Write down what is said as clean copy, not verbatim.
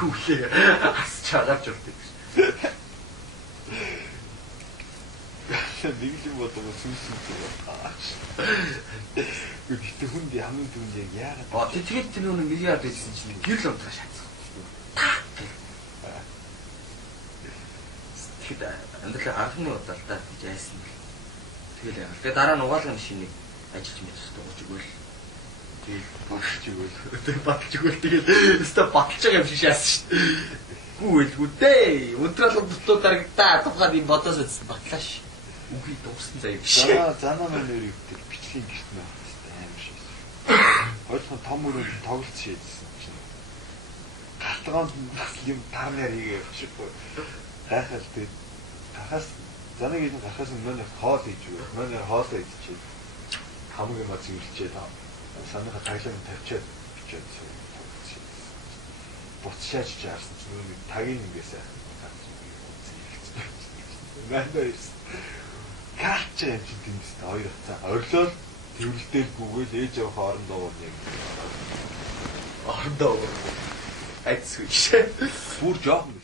юу лээ. Асч агаад журдаг. Нэг л бодоо сүнсэн зураач. Гэхдээ хүнд хамгийн түрүүнд яг яагаад тэгээд тэр нэг миллиард байсан чинь гэрл унтраа шатсан. Тэгэхэд амьдрал анхны удаа л та гэж айсан бэл. Тэгэл яа. Тэгээд дараа нь угаалгын машиныг ажиллаж мэдчихсэн гооч өгөөл. Тэгээд багч өгөөл. Тэгээд багч өгөөл. Тэгээд өстө баталж байгаа юм шиг шаасан шүү дээ. Гүйлгүү дээ. Өдрөл дутуу дарагдаа тухайд юм бодоос үзсэн батлааш. Үгүй дууссан заяа биш. Занаа нэр өвдөл бичлэгийн гэрт нэ аим шиг. Хоёрхан том өрөө тоглолт шийдсэн чинь. Гартгаанд бас юм тарнаар хийгээ явчихгүй. Гайхал тэгээд тахаас заныг энэ гарахаас өмнө хоол хийж өгөө. Манай хоолоо идчихээ. Хамгийн мод зэвэрлчээд санааха таглан тавьчаад бичээд буцшааж чаарсан чинь нэг тагийн ингээс Мандайс каач юм чи тэмцтэй хоёр хацаа орлол тэрвэлдэл бүгээл ээж авах хоорондоо нэг орондоо айц гэж бүр жоохон